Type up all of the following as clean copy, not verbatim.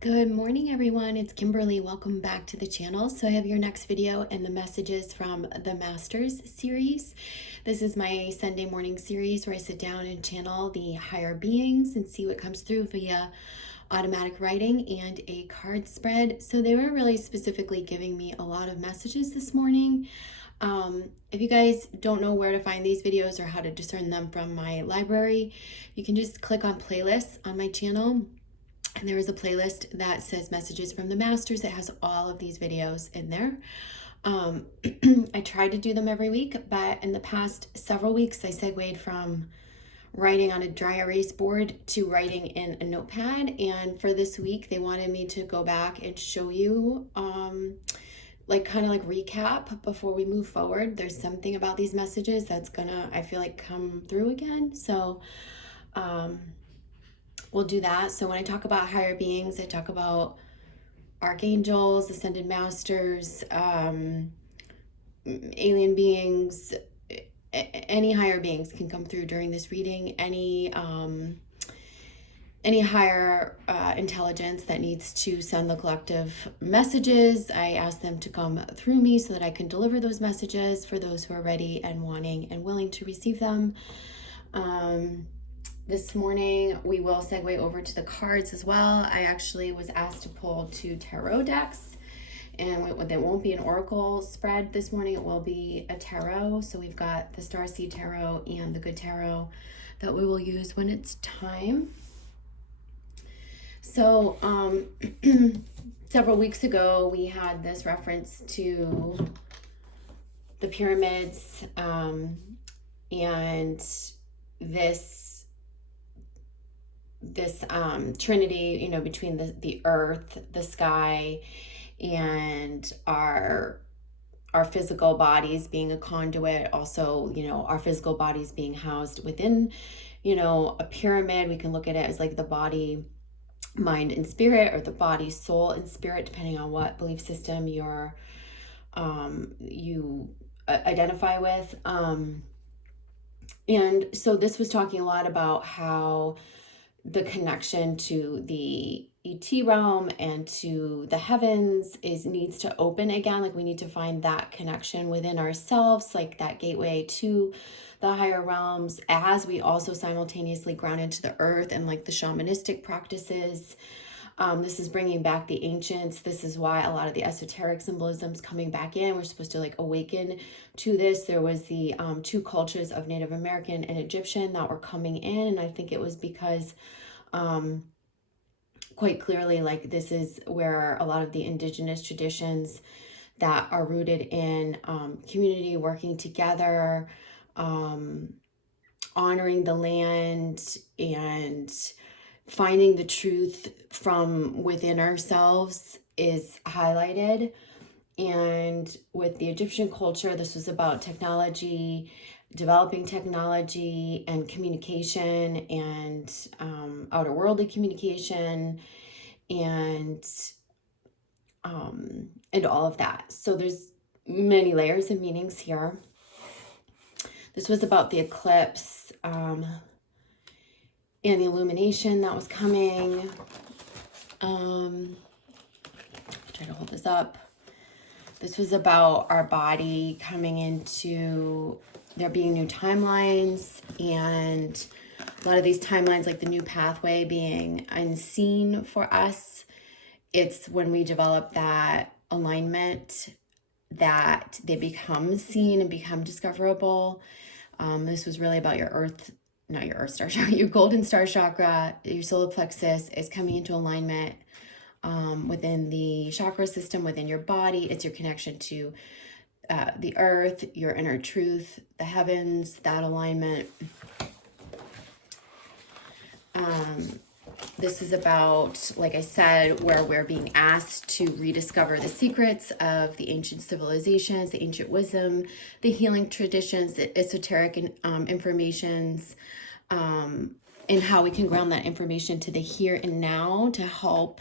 Good morning, everyone. It's Kimberly. Welcome back to the channel. So I have your next video and the messages from the Masters series. This is my Sunday morning series where I sit down and channel the higher beings and see what comes through via automatic writing and a card spread. So they were really specifically giving me a lot of messages this morning. If you guys don't know where to find these videos or how to discern them from my library, you can just click on playlists on my channel. And there is a playlist that says messages from the masters. It has all of these videos in there. I try to do them every week, but in the past several weeks, I segued from writing on a dry erase board to writing in a notepad. And for this week, they wanted me to go back and show you, kind of recap before we move forward. There's something about these messages that's gonna, I feel like, come through again. So, we'll do that. So when I talk about higher beings, I talk about archangels, ascended masters, alien beings. Any higher beings can come through during this reading. Any higher intelligence that needs to send the collective messages, I ask them to come through me so that I can deliver those messages for those who are ready and wanting and willing to receive them. This morning, we will segue over to the cards as well. I actually was asked to pull 2 tarot decks, and it won't be an oracle spread this morning. It will be a tarot. So we've got the Starseed Tarot and the Good Tarot that we will use when it's time. So several weeks ago, we had this reference to the pyramids and this trinity, between the earth, the sky, and our physical bodies being a conduit. Also, our physical bodies being housed within, a pyramid. We can look at it as like the body, mind, and spirit, or the body, soul, and spirit, depending on what belief system you identify with. And so this was talking a lot about how the connection to the ET realm and to the heavens needs to open again. Like, we need to find that connection within ourselves, like that gateway to the higher realms, as we also simultaneously ground into the earth and like the shamanistic practices. This is bringing back the ancients. This is why a lot of the esoteric symbolism is coming back in. We're supposed to awaken to this. There was the 2 cultures of Native American and Egyptian that were coming in, and I think it was because quite clearly, this is where a lot of the indigenous traditions that are rooted in community, working together, honoring the land, and finding the truth from within ourselves is highlighted. And with the Egyptian culture, this was about technology, developing technology and communication, and outer worldly communication, and all of that. So there's many layers of meanings here. This was about the eclipse and the illumination that was coming. I'll try to hold this up. This was about our body coming into there being new timelines, and a lot of these timelines, like the new pathway, being unseen for us. It's when we develop that alignment that they become seen and become discoverable. This was really about your your golden star chakra. Your solar plexus is coming into alignment within the chakra system, within your body. It's your connection to the earth, your inner truth, the heavens, that alignment. This is about, like I said, where we're being asked to rediscover the secrets of the ancient civilizations, the ancient wisdom, the healing traditions, the esoteric informations, and how we can ground that information to the here and now to help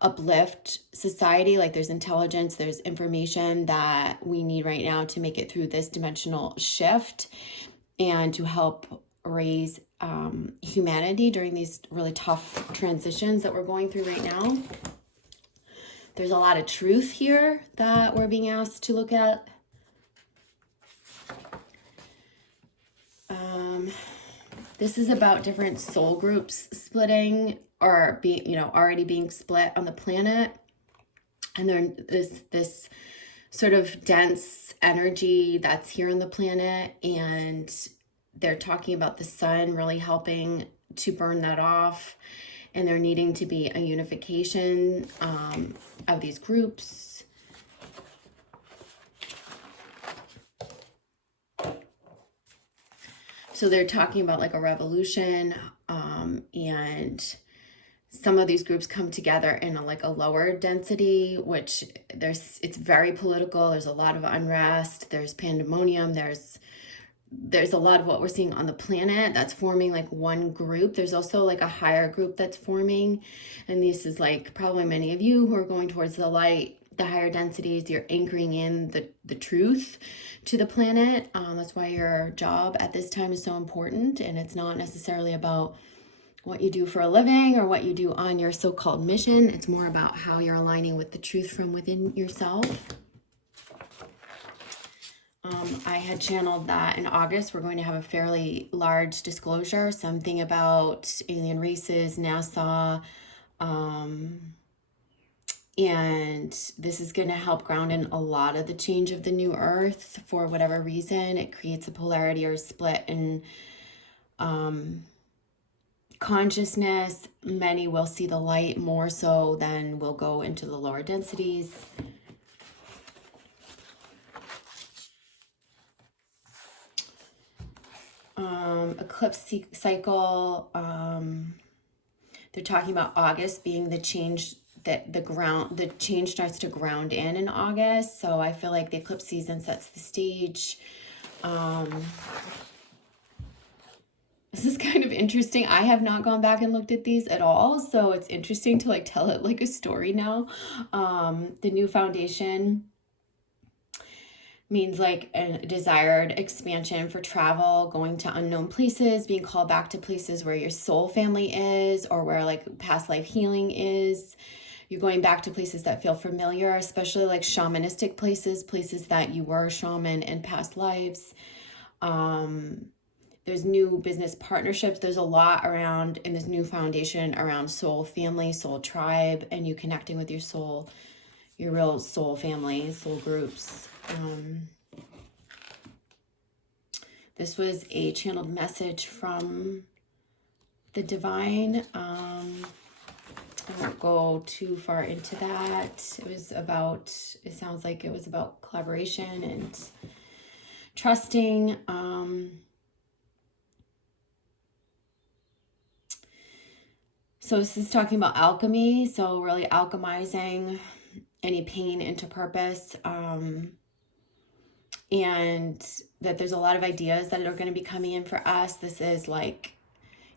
uplift society. Like, there's intelligence, there's information that we need right now to make it through this dimensional shift and to help raise humanity during these really tough transitions that we're going through right now. There's a lot of truth here that we're being asked to look at. This is about different soul groups splitting or being, already being split on the planet. And there's this sort of dense energy that's here on the planet, and they're talking about the sun really helping to burn that off, and there needing to be a unification of these groups. So they're talking about like a revolution, and some of these groups come together in a lower density, which it's very political. There's a lot of unrest. There's pandemonium. There's a lot of what we're seeing on the planet that's forming like one group. There's also like a higher group that's forming, and this is like probably many of you who are going towards the light, the higher densities. You're anchoring in the truth to the planet. That's why your job at this time is so important, and it's not necessarily about what you do for a living or what you do on your so-called mission. It's more about how you're aligning with the truth from within yourself. I had channeled that in August we're going to have a fairly large disclosure, something about alien races, NASA, and this is going to help ground in a lot of the change of the new earth. For whatever reason, it creates a polarity or a split in consciousness. Many will see the light more so than will go into the lower densities. Eclipse cycle. They're talking about August being the change, that the change starts to ground in August. So I feel like the eclipse season sets the stage. This is kind of interesting. I have not gone back and looked at these at all, so it's interesting to like tell it like a story now. The new foundation means like a desired expansion for travel, going to unknown places, being called back to places where your soul family is, or where like past life healing is. You're going back to places that feel familiar, especially like shamanistic places that you were a shaman in past lives. There's new business partnerships. There's a lot around in this new foundation around soul family, soul tribe, and you connecting with your soul, your real soul family, soul groups. This was a channeled message from the divine. I won't go too far into that. It sounds like it was about collaboration and trusting. So this is talking about alchemy. So really alchemizing any pain into purpose. And that there's a lot of ideas that are going to be coming in for us. This is like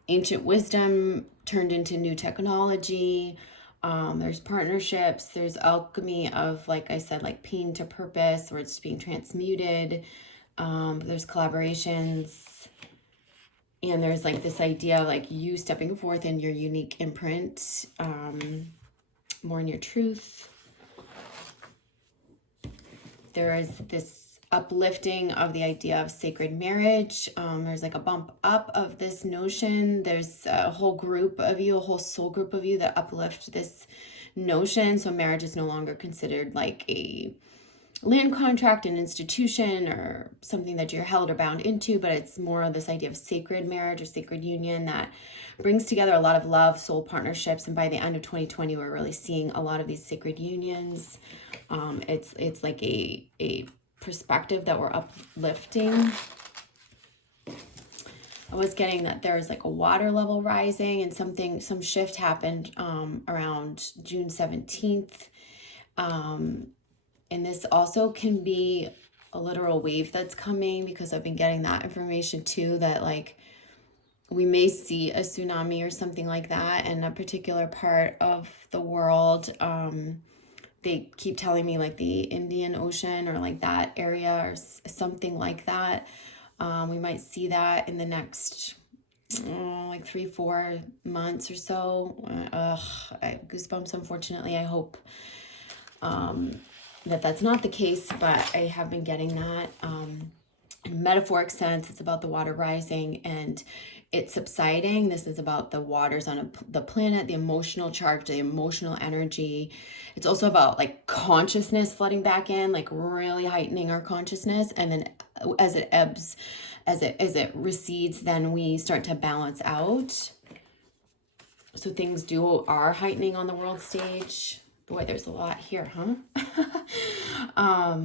ancient wisdom turned into new technology. There's partnerships. There's alchemy of, like I said, like pain to purpose, where it's being transmuted. There's collaborations. And there's like this idea of like you stepping forth in your unique imprint, more in your truth. There is this uplifting of the idea of sacred marriage. There's like a bump up of this notion. There's a whole group of you, a whole soul group of you that uplift this notion. So marriage is no longer considered like a land contract, an institution, or something that you're held or bound into, but it's more of this idea of sacred marriage or sacred union that brings together a lot of love, soul partnerships. And by the end of 2020, we're really seeing a lot of these sacred unions. It's like a perspective that we're uplifting. I was getting that there's like a water level rising, and some shift happened around June 17th. And this also can be a literal wave that's coming, because I've been getting that information too, that like we may see a tsunami or something like that in a particular part of the world. They keep telling me like the Indian Ocean or like that area or something like that. We might see that in the next like 3-4 months or so. I goosebumps, unfortunately. I hope that that's not the case, but I have been getting that. In metaphoric sense, it's about the water rising and it subsiding. This is about the waters on the planet, the emotional charge, the emotional energy. It's also about like consciousness flooding back in, like really heightening our consciousness. And then as it ebbs, as it recedes, then we start to balance out. So things are heightening on the world stage. Boy, there's a lot here, huh?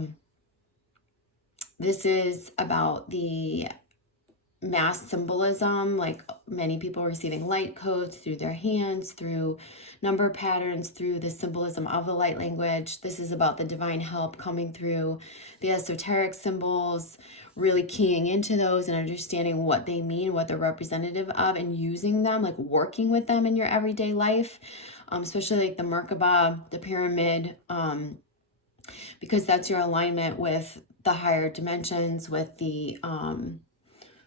This is about the mass symbolism, like many people receiving light codes through their hands, through number patterns, through the symbolism of the light language. This is about the divine help coming through the esoteric symbols, really keying into those and understanding what they mean, what they're representative of, and using them, like working with them in your everyday life, especially like the Merkaba, the pyramid, because that's your alignment with the higher dimensions, with the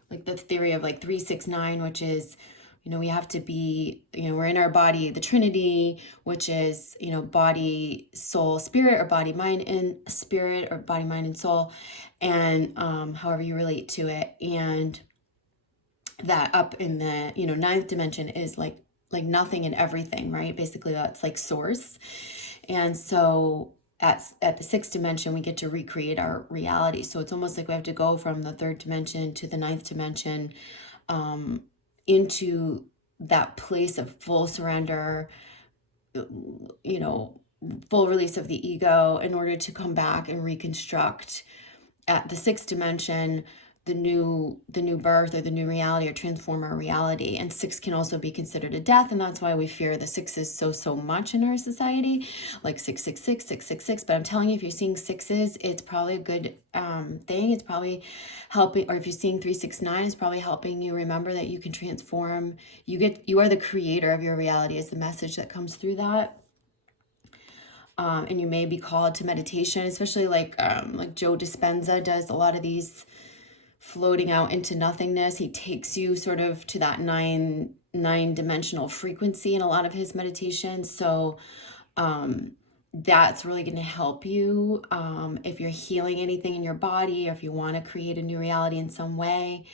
like the theory of like 369, which is, we have to be, we're in our body, the Trinity, which is, body, soul, spirit, or body, mind, and spirit, or body, mind, and soul, and however you relate to it. And that up in the, ninth dimension is like nothing and everything, right? Basically, that's like source. And so at the sixth dimension, we get to recreate our reality. So it's almost like we have to go from the third dimension to the ninth dimension, into that place of full surrender, full release of the ego, in order to come back and reconstruct at the sixth dimension the new birth, or the new reality, or transform our reality. And six can also be considered a death, and that's why we fear the sixes so much in our society, like 666, 666. But I'm telling you, if you're seeing sixes, it's probably a good thing. It's probably helping. Or if you're seeing 369, it's probably helping you remember that you can transform. You are the creator of your reality, is the message that comes through that. And you may be called to meditation, especially like Joe Dispenza does a lot of these floating out into nothingness. He takes you sort of to that nine dimensional frequency in a lot of his meditations. So that's really going to help you if you're healing anything in your body, or if you want to create a new reality in some way.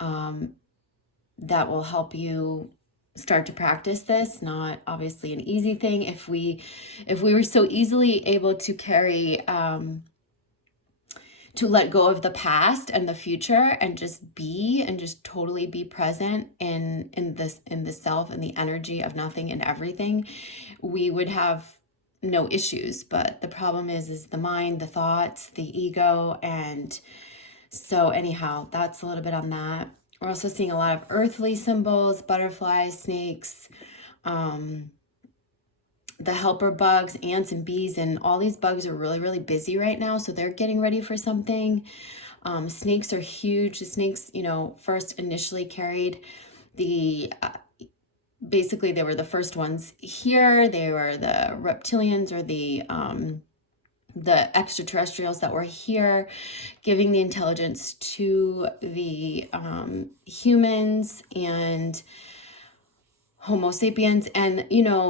That will help you start to practice this. Not obviously an easy thing. If we were so easily able to carry to let go of the past and the future, and just be, and just totally be present in the self and the energy of nothing and everything, we would have no issues. But the problem is the mind, the thoughts, the ego. And so anyhow, that's a little bit on that. We're also seeing a lot of earthly symbols, butterflies, snakes, the helper bugs, ants and bees, and all these bugs are really busy right now. So they're getting ready for something. Snakes are huge. The snakes, first initially carried basically they were the first ones here. They were the reptilians, or the extraterrestrials that were here, giving the intelligence to the humans and Homo sapiens. And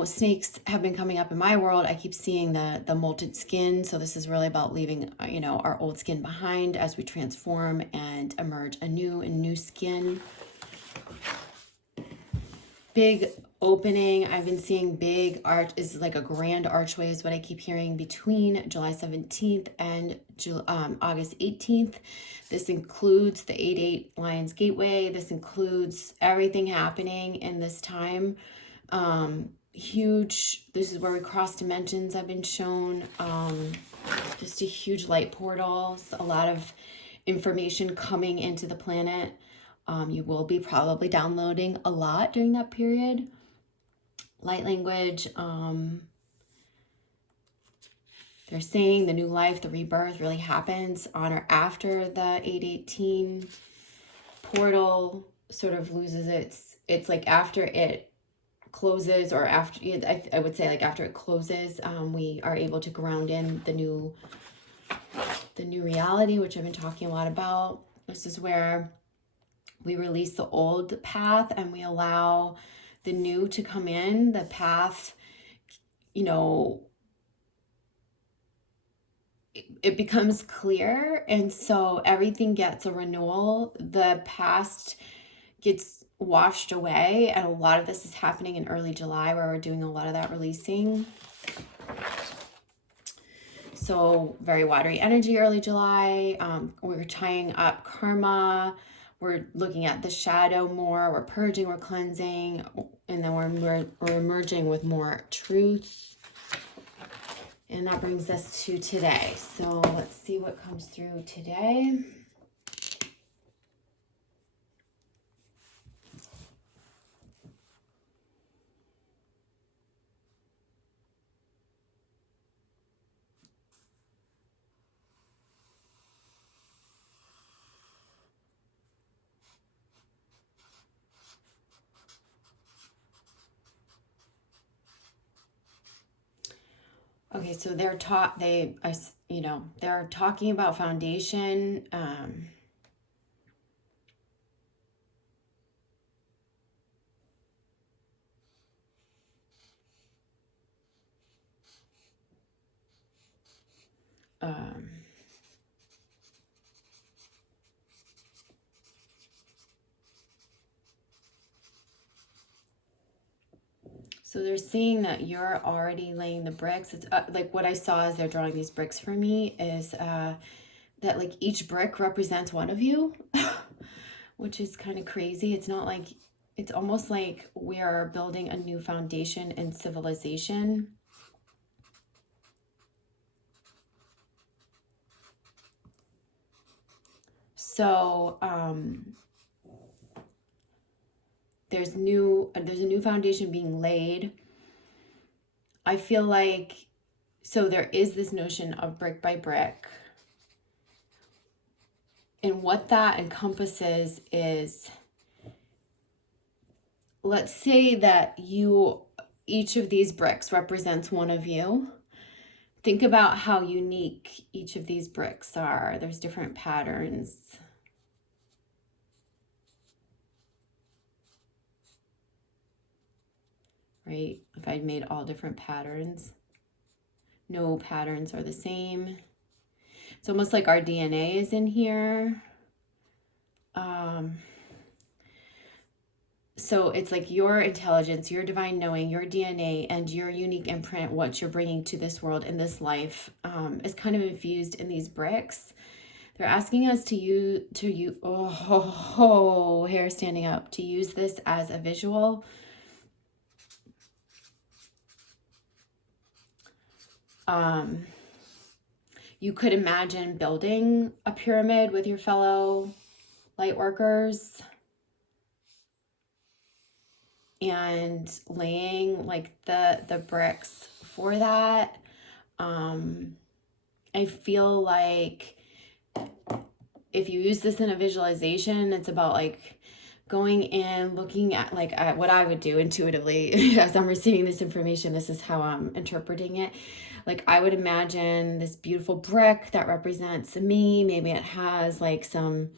snakes have been coming up in my world. I keep seeing the molted skin. So this is really about leaving our old skin behind as we transform and emerge anew in new skin. Big opening. I've been seeing big arch, is like a grand archway is what I keep hearing, between July 17th and August 18th. This includes the 8-8 Lions Gateway. This includes everything happening in this time. Huge. This is where we cross dimensions. I've been shown just a huge light portal. A lot of information coming into the planet. You will be probably downloading a lot during that period. Light language. They're saying the new life, the rebirth really happens on or after the 818 portal sort of loses it's like after it closes, or after, I would say like after it closes, we are able to ground in the new reality, which I've been talking a lot about. This is where We release the old path and we allow the new to come in. The path, you know, it becomes clear, and so everything gets a renewal. The past gets washed away, and a lot of this is happening in early July, where we're doing a lot of that releasing. So very watery energy early July. We're tying up karma. We're looking at the shadow more. We're purging, we're cleansing, and then we're emerging with more truth. And that brings us to today. So let's see what comes through today. Okay, so they're talking about foundation. So they're seeing that you're already laying the bricks. It's like what I saw as they're drawing these bricks for me is that like each brick represents one of you, which is kind of crazy. It's not like, it's almost like we are building a new foundation in civilization. So there's a new foundation being laid. I feel like, so there is this notion of brick by brick. And what that encompasses is, let's say that each of these bricks represents one of you. Think about how unique each of these bricks are. There's different patterns. Right? If I'd made all different patterns, no patterns are the same. It's almost like our DNA is in here. So it's like your intelligence, your divine knowing, your DNA, and your unique imprint, what you're bringing to this world in this life, is kind of infused in these bricks. They're asking us to use, hair standing up, to use this as a visual. You could imagine building a pyramid with your fellow light workers and laying like the bricks for that. I feel like if you use this in a visualization, it's about like going in, looking at like what I would do intuitively as I'm receiving this information. This is how I'm interpreting it. Like I would imagine this beautiful brick that represents me. Maybe it has like some,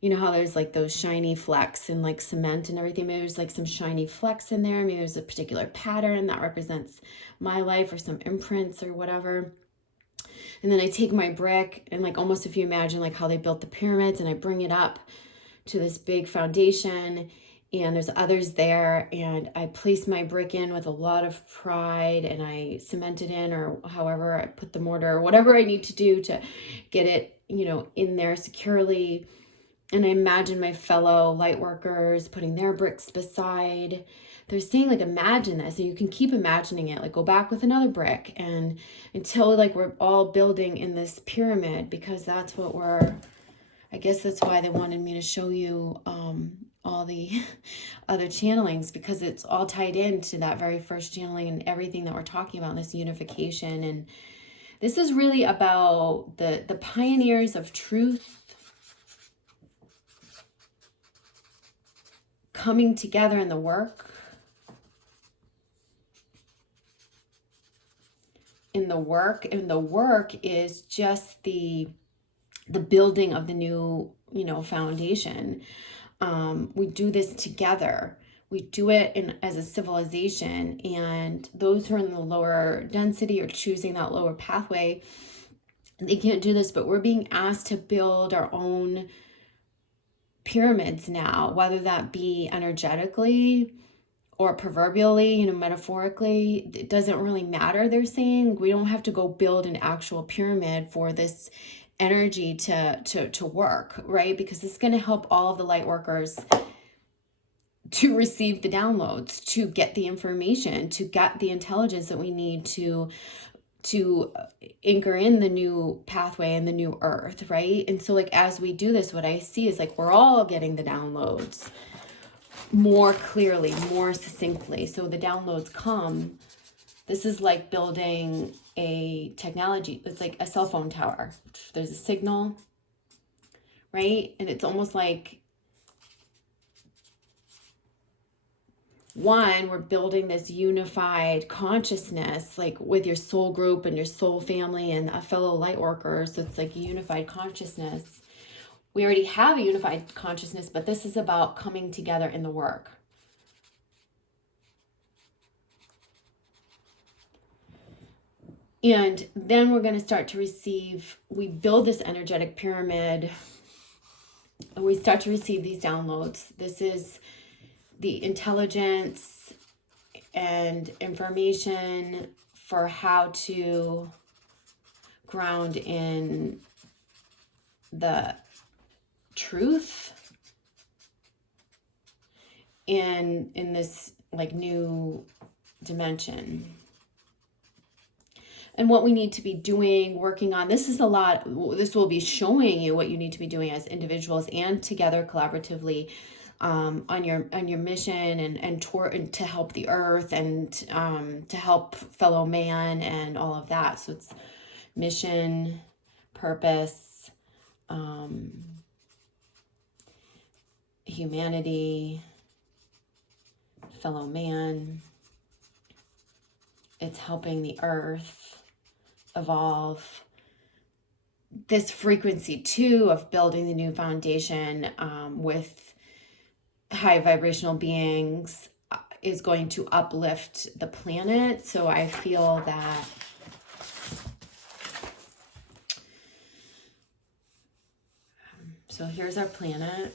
you know how there's like those shiny flecks and like cement and everything. Maybe there's like some shiny flecks in there. Maybe there's a particular pattern that represents my life or some imprints or whatever. And then I take my brick and like almost if you imagine like how they built the pyramids, and I bring it up to this big foundation, and there's others there, and I place my brick in with a lot of pride, and I cement it in, or however I put the mortar or whatever I need to do to get it, you know, in there securely. And I imagine my fellow light workers putting their bricks beside. They're saying like imagine this, and you can keep imagining it, like go back with another brick, and until like we're all building in this pyramid, because that's what I guess that's why they wanted me to show you all the other channelings, because it's all tied into that very first channeling and everything that we're talking about, this unification. And this is really about the pioneers of truth coming together in the work. And the work is just the building of the new, you know, foundation. We do this together. We do it as a civilization, and those who are in the lower density or choosing that lower pathway, they can't do this, but we're being asked to build our own pyramids now, whether that be energetically or proverbially, metaphorically. It doesn't really matter. They're saying we don't have to go build an actual pyramid for this energy to work, right? Because it's going to help all of the light workers to receive the downloads, to get the information, to get the intelligence that we need to anchor in the new pathway and the new earth, right? And so, like, as we do this, what I see is like we're all getting the downloads more clearly, more succinctly. So the downloads come. This is like building a technology. It's like a cell phone tower. There's a signal, right? And it's almost like, one, we're building this unified consciousness, like with your soul group and your soul family and a fellow light worker. So it's like a unified consciousness. We already have a unified consciousness, but this is about coming together in the work. And then we're going to start to receive, we build this energetic pyramid and we start to receive these downloads. This is the intelligence and information for how to ground in the truth and in this like new dimension. And what we need to be doing, working on, this is a lot, this will be showing you what you need to be doing as individuals and together collaboratively on your mission and to help the earth and to help fellow man and all of that. So it's mission, purpose, humanity, fellow man. It's helping the earth evolve. This frequency too of building the new foundation with high vibrational beings is going to uplift the planet. So I feel that so here's our planet,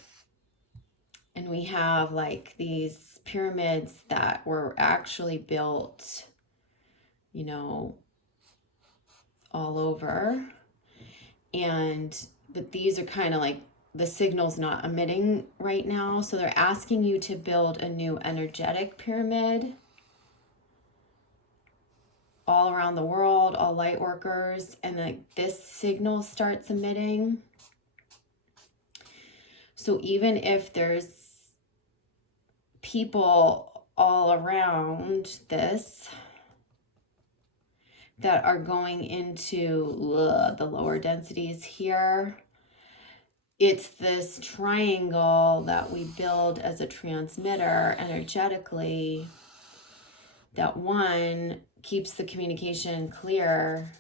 and we have like these pyramids that were actually built, all over, but these are kind of like the signal's not emitting right now. So they're asking you to build a new energetic pyramid all around the world, all light workers, and like this signal starts emitting. So even if there's people all around this that are going into the lower densities here, it's this triangle that we build as a transmitter energetically that, one, keeps the communication clear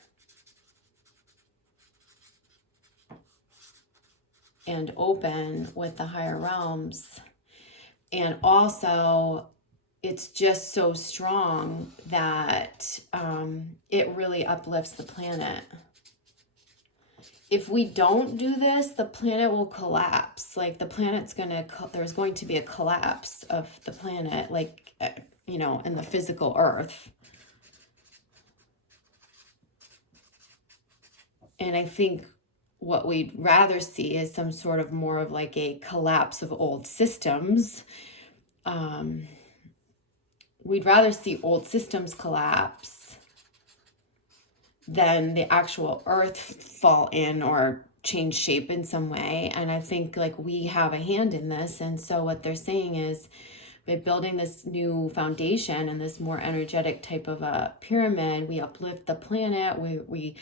and open with the higher realms, and also it's just so strong that it really uplifts the planet. If we don't do this, the planet will collapse. Like there's going to be a collapse of the planet, like, in the physical earth. And I think what we'd rather see is some sort of more of like a collapse of old systems. We'd rather see old systems collapse than the actual earth fall in or change shape in some way. And I think like we have a hand in this. And so what they're saying is, by building this new foundation and this more energetic type of a pyramid, we uplift the planet, we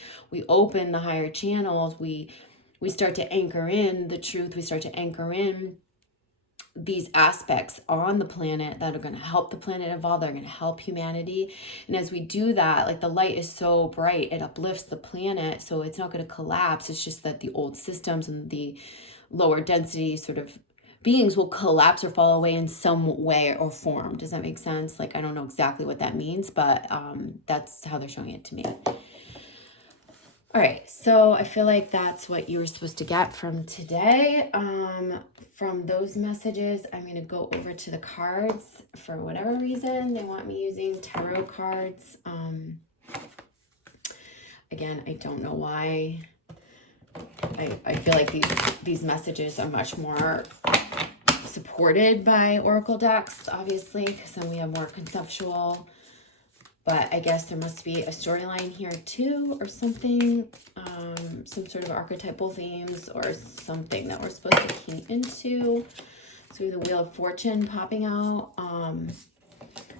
open the higher channels, we start to anchor in the truth, we start to anchor in these aspects on the planet that are going to help the planet evolve, that are going to help humanity. And as we do that, like the light is so bright, it uplifts the planet, so it's not going to collapse. It's just that the old systems and the lower density sort of beings will collapse or fall away in some way or form. Does that make sense? Like, I don't know exactly what that means, but that's how they're showing it to me. All right, so I feel like that's what you were supposed to get from today. From those messages, I'm going to go over to the cards. For whatever reason, they want me using tarot cards. Again, I don't know why. I feel like these messages are much more supported by oracle decks, obviously, because then we have more conceptual. But I guess there must be a storyline here too, or something, some sort of archetypal themes or something that we're supposed to key into. So we have the Wheel of Fortune popping out.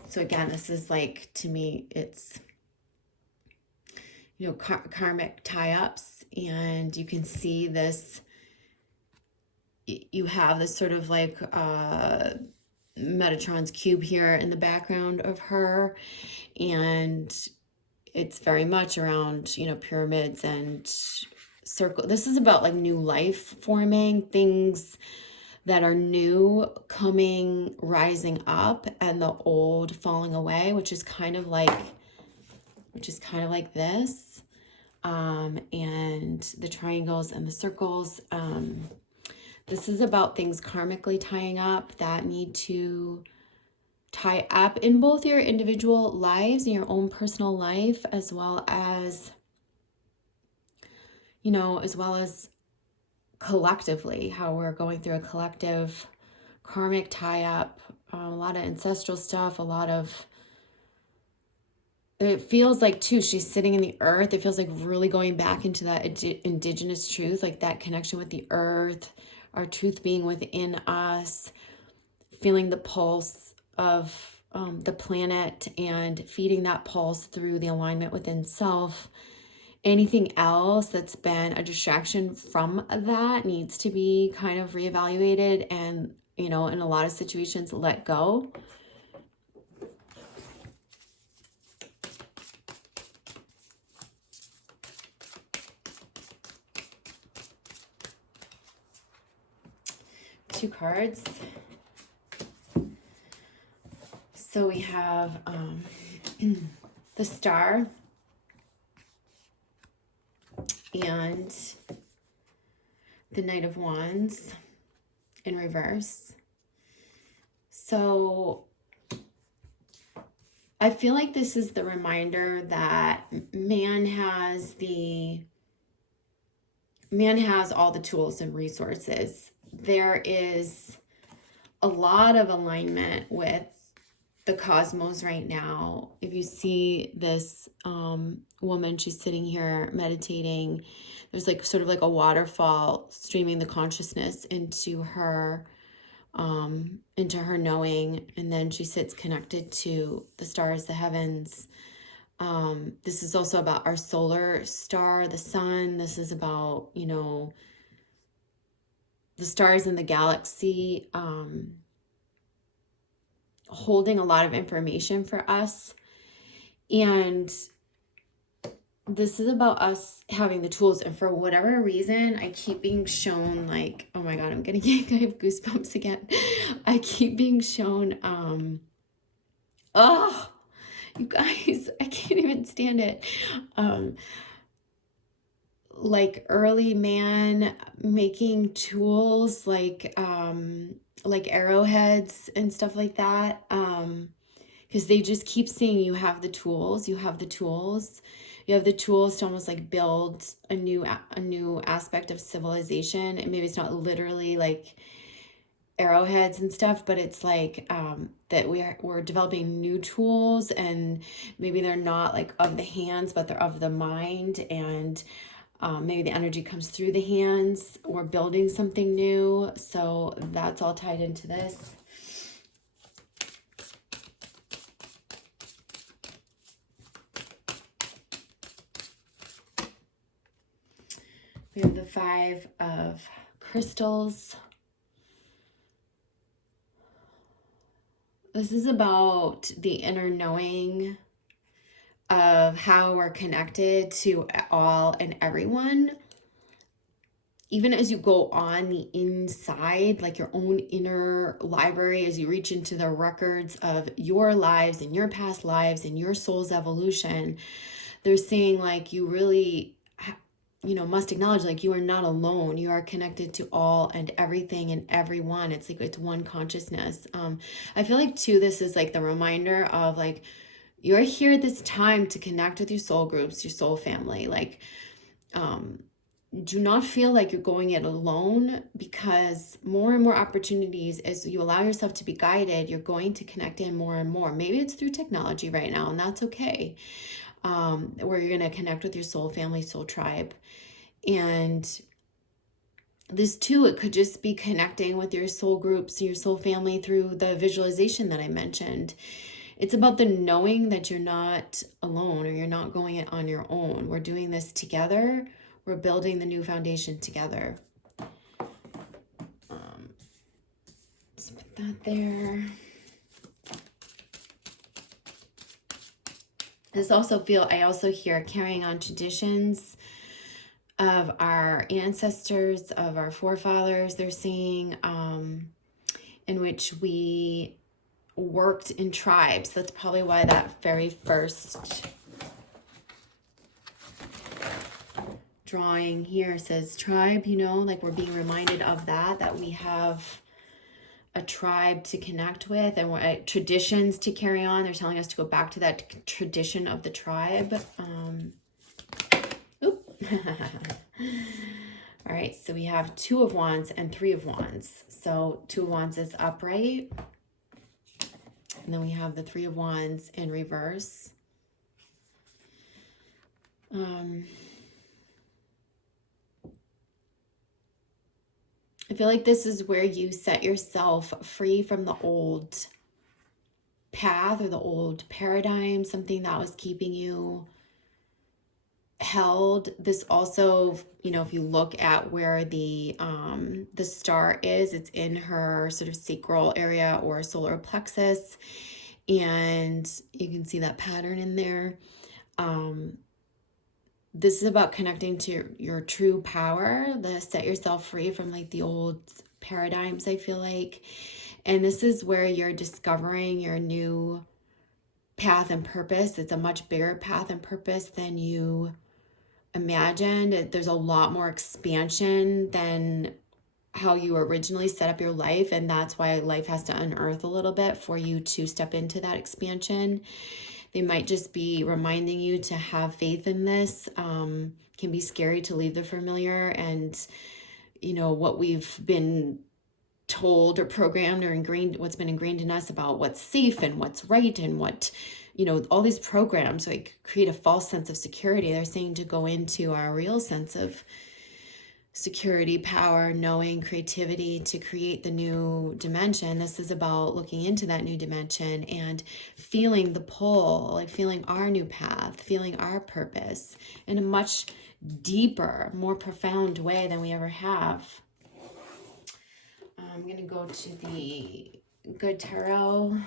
So again, this is like, to me, it's, you know, karmic tie-ups, and you can see this, you have this sort of like Metatron's cube here in the background of her, and it's very much around, you know, pyramids and circle. This is about like new life forming, things that are new coming, rising up, and the old falling away, which is kind of like this. And the triangles and the circles. This is about things karmically tying up that need to tie up in both your individual lives and your own personal life, as well as, you know, as well as collectively, how we're going through a collective karmic tie-up, a lot of ancestral stuff, a lot of, it feels like too, she's sitting in the earth. It feels like really going back into that indigenous truth, like that connection with the earth, our truth being within us, feeling the pulse of the planet and feeding that pulse through the alignment within self. Anything else that's been a distraction from that needs to be kind of reevaluated and, you know, in a lot of situations, let go. Two cards. So we have the Star and the Knight of Wands in reverse. So I feel like this is the reminder that man has all the tools and resources. There is a lot of alignment with the cosmos right now. If you see this woman, she's sitting here meditating. There's like sort of like a waterfall streaming the consciousness into her knowing, and then she sits connected to the stars, the heavens. This is also about our solar star, the sun. This is about, you know, the stars in the galaxy, holding a lot of information for us. And this is about us having the tools. And for whatever reason, I keep being shown like, oh my God, I have goosebumps again. I keep being shown, oh, you guys, I can't even stand it. Like early man making tools like arrowheads and stuff like that, because they just keep saying you have the tools to almost like build a new aspect of civilization. And maybe it's not literally like arrowheads and stuff, but it's like that we're developing new tools, and maybe they're not like of the hands, but they're of the mind, and maybe the energy comes through the hands. We're building something new. So that's all tied into this. We have the Five of Crystals. This is about the inner knowing of how we're connected to all and everyone. even as you go on the inside, like your own inner library, as you reach into the records of your lives and your past lives and your soul's evolution, they're saying like you really, must acknowledge like you are not alone. You are connected to all and everything and everyone. It's like it's one consciousness. I feel like too, this is like the reminder of like you're here at this time to connect with your soul groups, your soul family. Like, do not feel like you're going it alone, because more and more opportunities, as you allow yourself to be guided, you're going to connect in more and more. Maybe it's through technology right now, and that's okay. Where you're going to connect with your soul family, soul tribe. And this too, it could just be connecting with your soul groups, your soul family through the visualization that I mentioned. It's about the knowing that you're not alone or you're not going it on your own. We're doing this together. We're building the new foundation together. Let's put that there. I also hear carrying on traditions of our ancestors, of our forefathers. They're saying in which we worked in tribes. That's probably why that very first drawing here says tribe, like we're being reminded of that we have a tribe to connect with and traditions to carry on. They're telling us to go back to that tradition of the tribe. All right, so we have 2 of Wands and 3 of Wands. So 2 of Wands is upright. And then we have the 3 of Wands in reverse. I feel like this is where you set yourself free from the old path or the old paradigm, something that was keeping you held. This also, if you look at where the star is, it's in her sort of sacral area or solar plexus, and you can see that pattern in there. This is about connecting to your true power, set yourself free from like the old paradigms, I feel like. And this is where you're discovering your new path and purpose. It's a much bigger path and purpose than you imagined. There's a lot more expansion than how you originally set up your life. And that's why life has to unearth a little bit for you to step into that expansion. They might just be reminding you to have faith in this. Can be scary to leave the familiar and, what we've been told or programmed or ingrained, what's been ingrained in us about what's safe and what's right and what, all these programs like create a false sense of security. They're saying to go into our real sense of security, power, knowing, creativity to create the new dimension. This is about looking into that new dimension and feeling the pull, like feeling our new path, feeling our purpose in a much deeper, more profound way than we ever have. I'm going to go to the Good Tarot.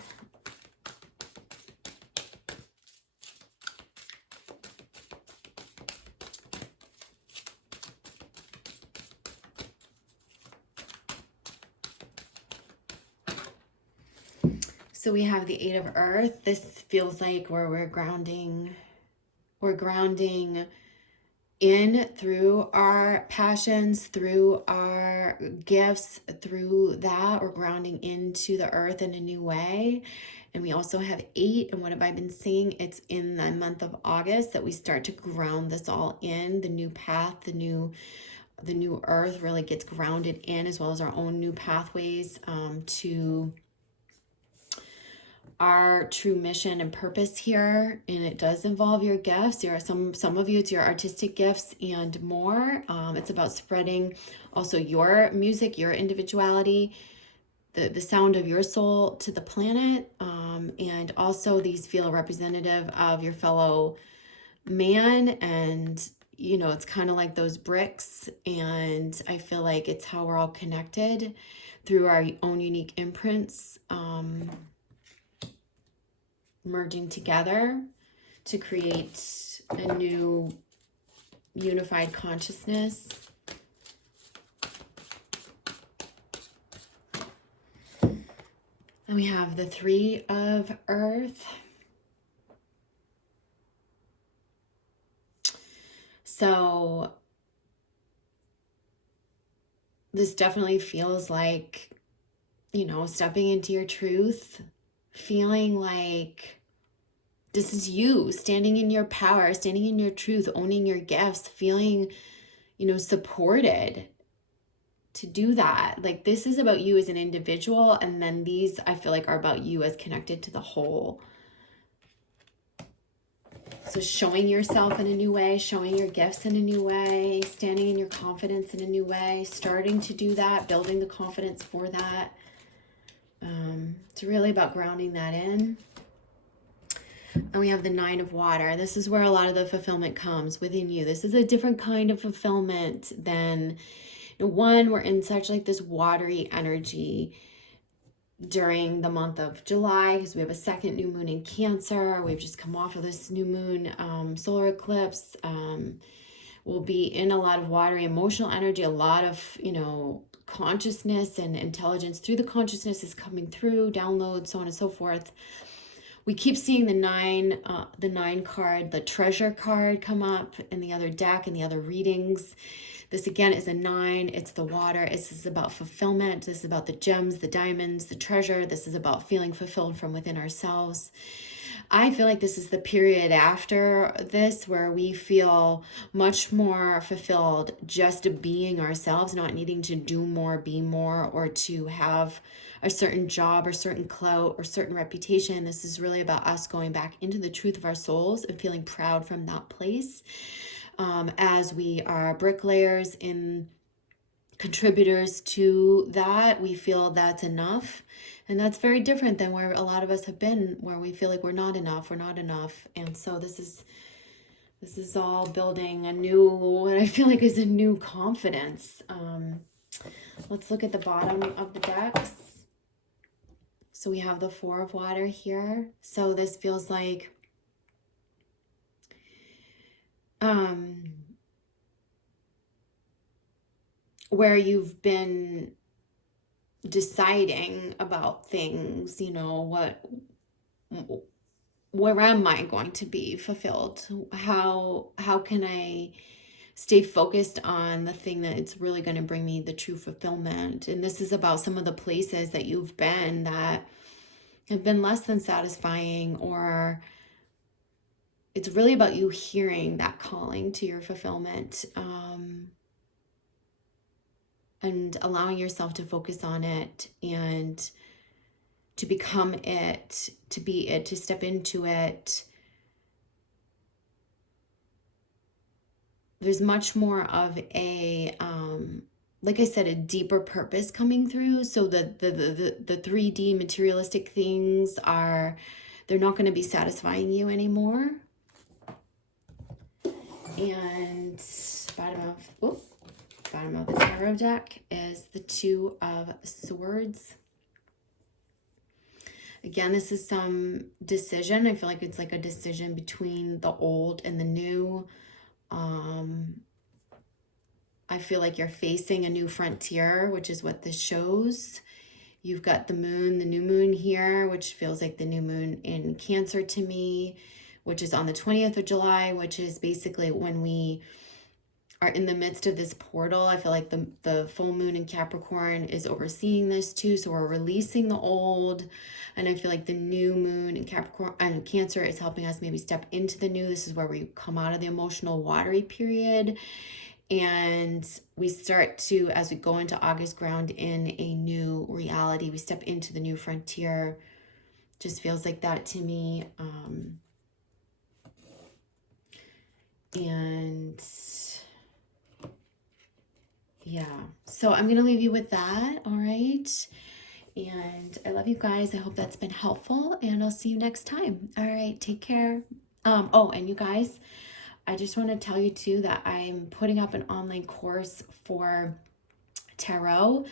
So we have the 8 of Earth. This feels like where we're grounding in through our passions, through our gifts, through that we're grounding into the earth in a new way. And we also have 8, and what have I been seeing? It's in the month of August that we start to ground this all in. The new path, the new earth really gets grounded in, as well as our own new pathways to our true mission and purpose here. And it does involve your gifts. There are some of you, it's your artistic gifts and more. It's about spreading also your music, your individuality, the sound of your soul to the planet. And also these feel representative of your fellow man. And it's kind of like those bricks. And I feel like it's how we're all connected through our own unique imprints. Merging together to create a new unified consciousness. We have the Three of Earth. So this definitely feels like, you know, stepping into your truth, feeling like this is you, standing in your power, standing in your truth, owning your gifts, feeling, you know, supported to do that. Like, this is about you as an individual, and then these, I feel like, are about you as connected to the whole. So showing yourself in a new way, showing your gifts in a new way, standing in your confidence in a new way, starting to do that, building the confidence for that. It's really about grounding that in. And we have the Nine of Water. This is where a lot of the fulfillment comes within you. This is a different kind of fulfillment than, you know, one, we're in such like this watery energy during the month of July because we have a second new moon in Cancer. We've just come off of this new moon solar eclipse. We'll be in a lot of watery emotional energy, a lot of, you know, consciousness and intelligence through the consciousness is coming through, downloads, so on and so forth. We keep seeing the nine card, the treasure card come up in the other deck and the other readings. This again is a 9. It's the water. This is about fulfillment. This is about the gems, the diamonds, the treasure. This is about feeling fulfilled from within ourselves. I feel like this is the period after this where we feel much more fulfilled just being ourselves, not needing to do more, be more, or to have a certain job or certain clout or certain reputation. This is really about us going back into the truth of our souls and feeling proud from that place. As we are bricklayers and contributors to that, we feel that's enough. And that's very different than where a lot of us have been, where we feel like we're not enough. And so this is all building a new, what I feel like is a new confidence. Let's look at the bottom of the decks. So we have the Four of Water here. So this feels like where you've been deciding about things, you know, where am I going to be fulfilled? How can I stay focused on the thing that it's really going to bring me the true fulfillment? And this is about some of the places that you've been that have been less than satisfying, or it's really about you hearing that calling to your fulfillment, and allowing yourself to focus on it and to become it, to be it, to step into it. There's much more of a, like I said, a deeper purpose coming through. So the 3D materialistic things they're not going to be satisfying you anymore. And bottom of the tarot deck is the Two of Swords. Again, this is some decision. I feel like it's like a decision between the old and the new. I feel like you're facing a new frontier, which is what this shows. You've got the moon, the new moon here, which feels like the new moon in Cancer to me, which is on the 20th of July, which is basically when we are in the midst of this portal. I feel like the full moon in Capricorn is overseeing this too. So we're releasing the old. And I feel like the new moon in Capricorn and Cancer is helping us maybe step into the new. This is where we come out of the emotional watery period. And we start to, as we go into August, ground in a new reality. We step into the new frontier. Just feels like that to me. And yeah, so I'm going to leave you with that. All right. And I love you guys. I hope that's been helpful, and I'll see you next time. All right. Take care. Oh, and you guys, I just want to tell you too that I'm putting up an online course for tarot.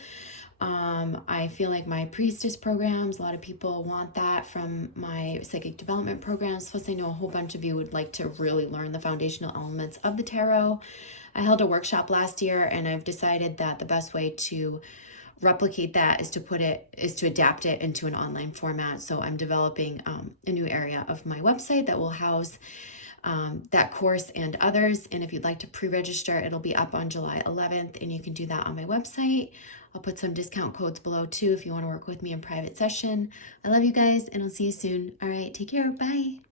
I feel like my priestess programs, a lot of people want that from my psychic development programs. Plus I know a whole bunch of you would like to really learn the foundational elements of the tarot. I held a workshop last year, and I've decided that the best way to replicate that is to adapt it into an online format. So I'm developing a new area of my website that will house that course and others. And if you'd like to pre-register, it'll be up on July 11th, and you can do that on my website. I'll put some discount codes below too if you want to work with me in private session. I love you guys, and I'll see you soon. All right, take care. Bye.